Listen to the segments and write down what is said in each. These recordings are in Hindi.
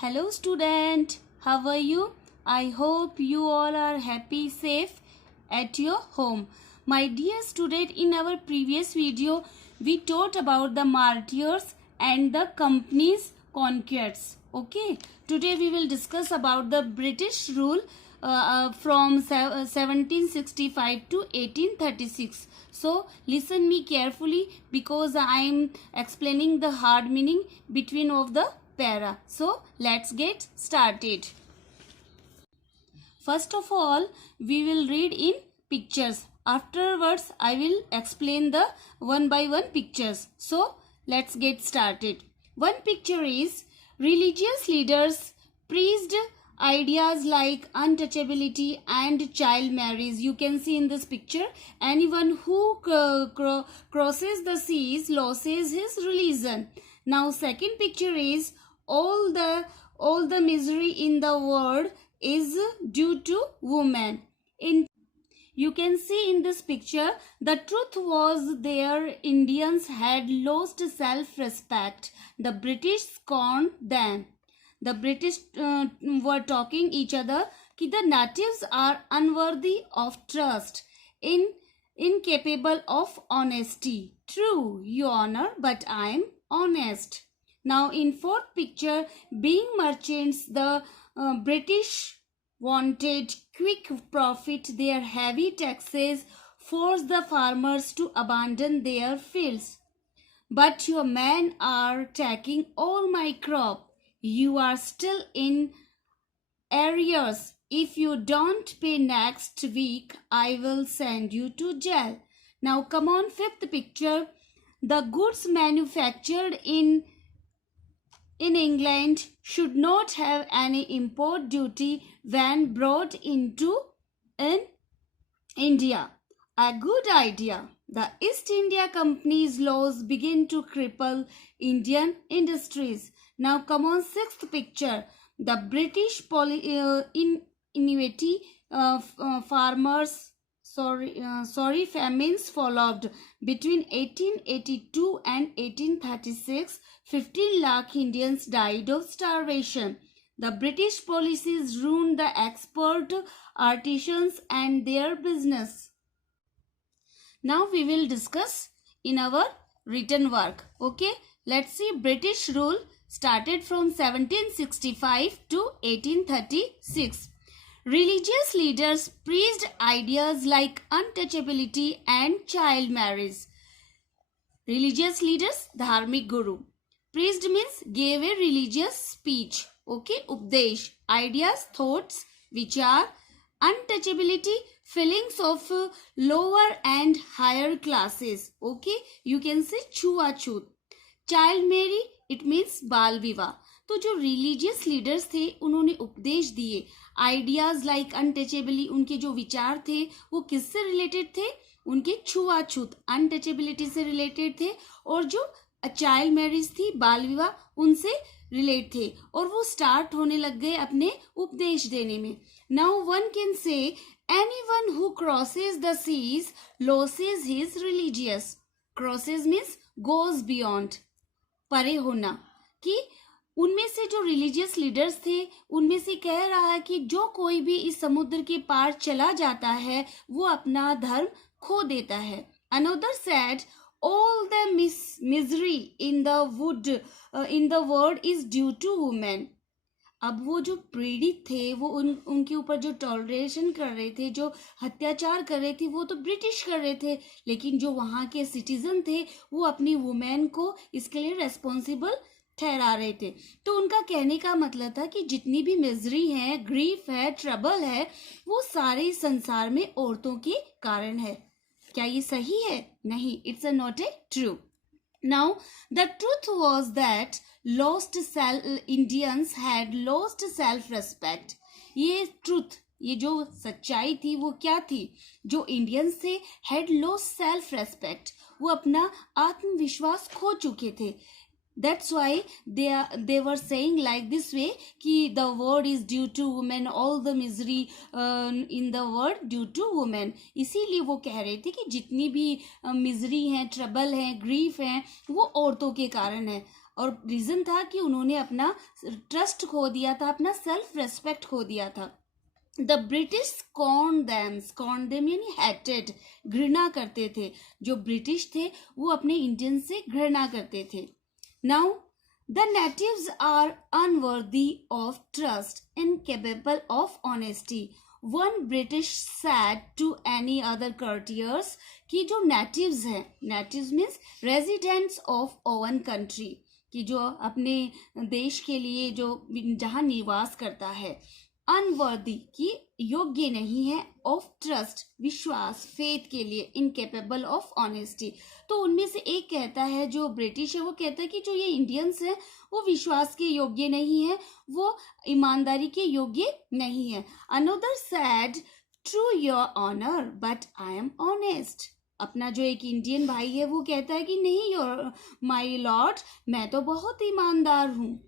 Hello student, how are you? I hope you all are happy, safe at your home. My dear student, in our previous video, we taught about the martyrs and the company's conquests. Okay, today we will discuss about the British rule from 1765 to 1836. So listen me carefully because I am explaining the hard meaning between of the para. So let's get started. First of all, we will read in pictures. Afterwards, I will explain the one by one pictures. So let's get started. One picture is religious leaders preached ideas like untouchability and child marriage. You can see in this picture, anyone who crosses the seas loses his religion. Now second picture is all the misery in the world is due to women. You can see in this picture, the truth was their Indians had lost self-respect. The British scorned them. The British were talking each other कि the natives are unworthy of trust, incapable of honesty. True, your honor, but I am honest. Now in fourth picture, being merchants, the British wanted quick profit. Their heavy taxes forced the farmers to abandon their fields. But your men are taking all my crop. You are still in arrears. If you don't pay next week, I will send you to jail. Now come on, fifth picture. The goods manufactured in England should not have any import duty when brought into India. A good idea. The East India Company's laws begin to cripple Indian industries. Now come on, sixth picture. The British ingenuity farmers famines followed. Between 1882 and 1836, 15 lakh Indians died of starvation. The British policies ruined the export artisans and their business. Now we will discuss in our written work. Okay, let's see. British rule started from 1765 to 1836. Religious leaders preached ideas like untouchability and child marriage. Religious leaders, dharmik guru. Preached means gave a religious speech. Okay, उपदेश. Ideas, thoughts, vichar. Untouchability, feelings of lower and higher classes. Okay, you can say छुआछूत. Child marriage, it means बाल विवाह. तो जो रिलीजियस लीडर्स थे उन्होंने उपदेश दिए. आइडियाज लाइक अनटचेबिलिटी, उनके जो विचार थे वो किससे रिलेटेड थे? उनके छुआछूत अनटचेबिलिटी से रिलेटेड थे. और जो चाइल्ड मैरिज थी, बाल विवाह, उनसे रिलेट थे. और वो स्टार्ट होने लग गए अपने उपदेश देने में. Now one can say anyone who crosses the seas loses his religious. Crosses means goes beyond, परे होना. कि उनमें से जो रिलीजियस लीडर्स थे उनमें से कह रहा है कि जो कोई भी इस समुद्र के पार चला जाता है वो अपना धर्म खो देता है. Another said all the misery in the world is due to women. अब वो जो पीड़ित थे वो उनके ऊपर जो टॉलरेशन कर रहे थे, जो अत्याचार कर रहे थे, वो तो ब्रिटिश कर रहे थे. लेकिन जो वहाँ के सिटीजन थे वो अपनी वुमेन को इसके लिए रेस्पॉन्सिबल ठहरा रहे थे. तो उनका कहने का मतलब था कि जितनी भी मिजरी है, ग्रीफ है, ट्रबल है, वो सारे संसार में औरतों के कारण है. क्या ये सही है? नहीं, it's not a true. Now the truth was that Indians had lost self respect. ये ट्रूथ, ये जो सच्चाई थी वो क्या थी? जो इंडियंस थे हैड लॉस्ट सेल्फ रेस्पेक्ट, वो अपना आत्मविश्वास खो चुके थे. That's why they were saying like this way कि the world is due to women, all the misery in the world due to women. इसीलिए वो कह रहे थे कि जितनी भी मिजरी है, ट्रबल है, ग्रीफ है, वो औरतों के कारण है. और रीजन था कि उन्होंने अपना ट्रस्ट खो दिया था, अपना सेल्फ रेस्पेक्ट खो दिया था. द ब्रिटिश scorned them यानी hated, घृणा करते थे. जो ब्रिटिश थे वो अपने इंडियन से घृणा करते थे. Now the natives are unworthy of trust, incapable of honesty. One British said to any other courtiers कि जो natives हैं, natives means residents of own country, कि जो अपने देश के लिए जो जहाँ निवास करता है, अनवर्दी की योग्य नहीं है, ऑफ ट्रस्ट विश्वास, फेथ के लिए, इनकेपेबल ऑफ ऑनेस्टी. तो उनमें से एक कहता है, जो ब्रिटिश है वो कहता है कि जो ये इंडियंस हैं वो विश्वास के योग्य नहीं है, वो ईमानदारी के योग्य नहीं है. Another said true your honour but I am honest. अपना जो एक इंडियन भाई है वो कहता है कि नहीं योर माई लॉर्ड, मैं तो बहुत ईमानदार हूँ.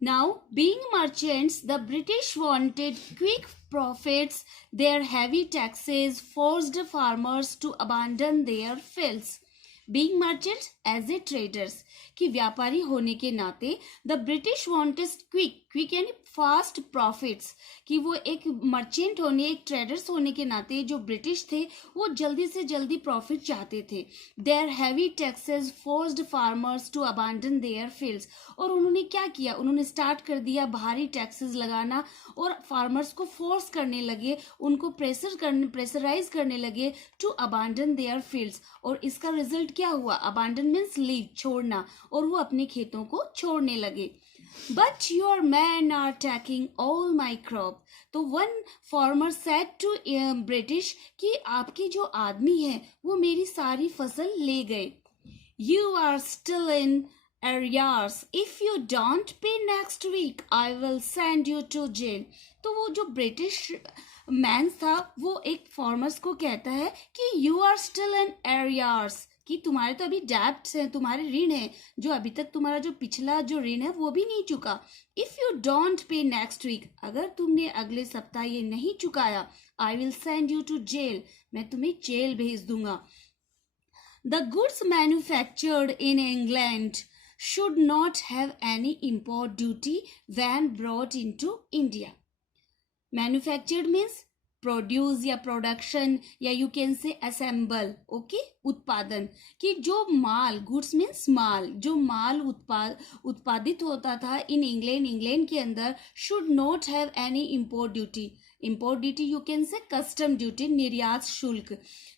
Now, being merchants, the British wanted quick profits. Their heavy taxes forced farmers to abandon their fields. Being merchants as a traders, कि व्यापारी होने के नाते the British wanted quick यानी फास्ट प्रॉफिट्स, कि वो एक मर्चेंट होने, एक ट्रेडर्स होने के नाते जो ब्रिटिश थे वो जल्दी से जल्दी प्रॉफिट चाहते थे. Their heavy taxes forced farmers to abandon their fields. और उन्होंने क्या किया, उन्होंने स्टार्ट कर दिया भारी टैक्सेस लगाना और फार्मर्स को फोर्स करने लगे, उनको प्रेशराइज करने लगे टू अबांडन देयर फील्ड्स. और इसका रिजल्ट क्या हुआ, अबांडन मीन्स लीव, छोड़ना, और वो अपने खेतों को छोड़ने लगे. But your men are taking all my crop. तो one farmer said to British कि आपके जो आदमी हैं वो मेरी सारी फसल ले गए. You are still in arrears. If you don't pay next week, I will send you to jail. तो वो जो ब्रिटिश मैन था वो एक फार्मर्स को कहता है कि you are still in arrears, कि तुम्हारे तो अभी डेब्ट्स हैं, तुम्हारे ऋण है, जो अभी तक तुम्हारा जो पिछला जो ऋण है वो भी नहीं चुका. If you don't pay next week, अगर तुमने अगले सप्ताह ये नहीं चुकाया, I will send you to jail, मैं तुम्हें जेल भेज दूंगा. The goods manufactured in England should not have any import duty when brought into India. Manufactured means produce या प्रोडक्शन, या you can say assemble, okay, उत्पादन, कि जो माल, गुड्स मीन्स माल, जो माल उत्पादित होता था इन इंग्लैंड के अंदर, should not have any import duty. Import duty you can से कस्टम ड्यूटी, निर्यात शुल्क.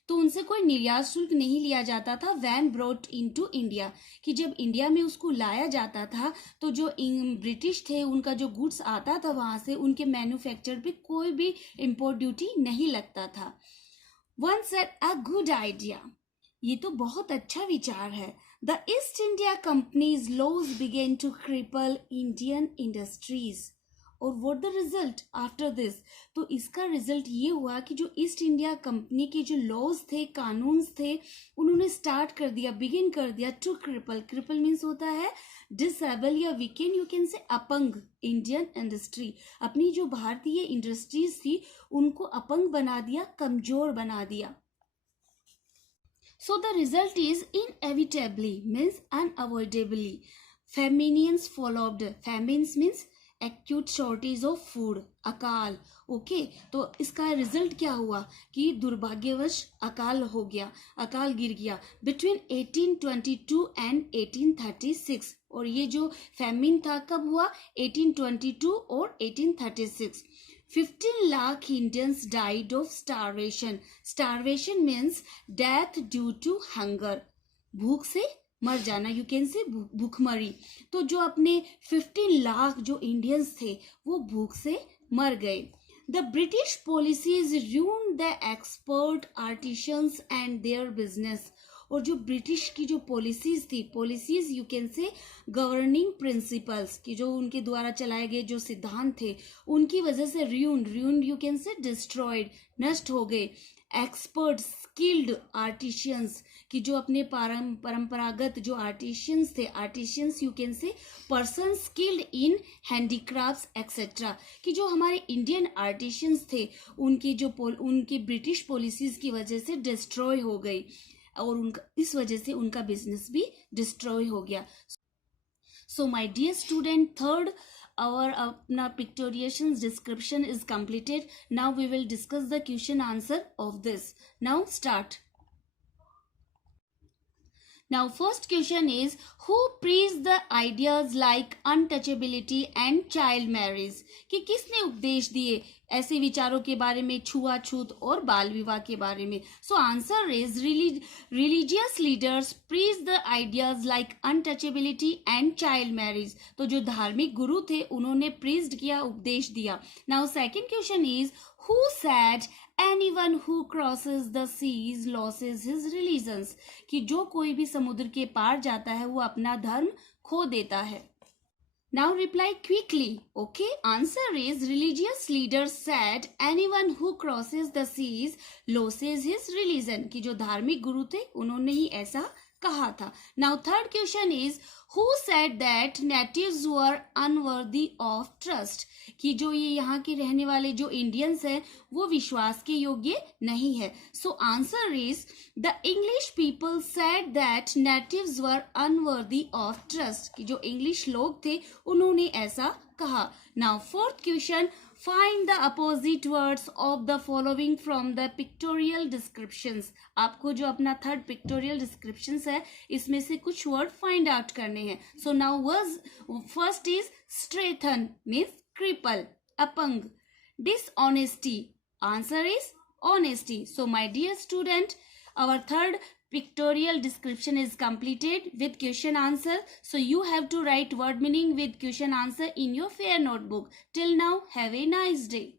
तो उनसे कोई निर्यात शुल्क नहीं लिया जाता था व्हेन ब्रॉट इनटू इंडिया, कि जब इंडिया में उसको लाया जाता था तो जो ब्रिटिश थे उनका जो गुड्स आता था वहां से, उनके मैन्युफैक्चर पे कोई भी इम्पोर्ट ड्यूटी नहीं लगता था. One said a good idea, ये तो बहुत अच्छा विचार है. The East India Company's laws began to cripple Indian industries. और what the result after this, तो इसका रिजल्ट ये हुआ कि जो ईस्ट इंडिया कंपनी के जो लॉज थे, कानून थे, उन्होंने स्टार्ट कर दिया, बिगिन कर दिया टू क्रिपल. क्रिपल मीन्स होता है डिसेबल या वीकेन, यू कैन से अपंग इंडियन इंडस्ट्री. अपनी जो भारतीय इंडस्ट्रीज थी उनको अपंग बना दिया, कमजोर बना दिया. So the result is inevitably means unavoidably famines followed. Famines means acute shortage of food, अकाल. ओके, तो इसका रिजल्ट क्या हुआ कि दुर्भाग्यवश अकाल हो गया, अकाल गिर गया बिटवीन 1822 एंड 1836. और ये जो फैमिन था कब हुआ, 1822 और 1836. 15 lakh Indians died of starvation. Starvation means death due to hunger. भूख से मर जाना, यू कैन से भूखमरी. तो जो अपने 15 लाख जो इंडियंस थे वो भूख से मर गए. The British policies ruined the expert artisans and their business. और जो ब्रिटिश की जो पॉलिसीज थी, पॉलिसीज यू कैन से गवर्निंग प्रिंसिपल्स, कि जो उनके द्वारा चलाए गए जो सिद्धांत थे उनकी वजह से र्यून्ड यू कैन से डिस्ट्रॉयड, नष्ट हो गए. एक्सपर्ट स्किल्ड आर्टिशियंस, कि जो अपने परंपरागत जो आर्टिशियंस थे, आर्टिशियंस यू कैन से person skilled in handicrafts etcetera, कि जो हमारे इंडियन आर्टिशियंस थे उनकी ब्रिटिश पॉलिसीज की वजह से डिस्ट्रॉय हो गई, और उनका इस वजह से उनका बिजनेस भी डिस्ट्रॉय हो गया. So my dear student, third our pictoriations description is completed. Now we will discuss the question answer of this. Now start. Now first question is, who preached the ideas like untouchability and child marriage? कि किसने उपदेश दिए ऐसे विचारों के बारे में, छुआछूत और बाल विवाह के बारे में? So answer is religious leaders preached the ideas like untouchability and child marriage. तो जो धार्मिक गुरु थे उन्होंने preached किया, उपदेश दिया. Now second question is, who said anyone who crosses the seas loses his religions? कि जो कोई भी समुद्र के पार जाता है वो अपना धर्म खो देता है. Now reply quickly. Okay, answer is religious leaders said anyone who crosses the seas loses his religion. कि जो धार्मिक गुरु थे उन्होंने ही ऐसा कहा था. Now third question is, who said that natives were unworthy of trust? कि जो ये यहाँ के रहने वाले जो इंडियंस हैं वो विश्वास के योग्य नहीं है. So answer is the English people said that natives were unworthy of trust. कि जो इंग्लिश लोग थे उन्होंने ऐसा कहा. Now fourth question, find the opposite words of the following from the pictorial descriptions. आपको जो अपना थर्ड पिक्टोरियल डिस्क्रिप्शंस है इसमें से कुछ वर्ड फाइंड आउट करने हैं. So now words, first is strengthen means cripple, अपंग. Dishonesty, answer is honesty. So my dear student, our third pictorial description is completed with question answer. So you have to write word meaning with question answer in your fair notebook. Till now, have a nice day.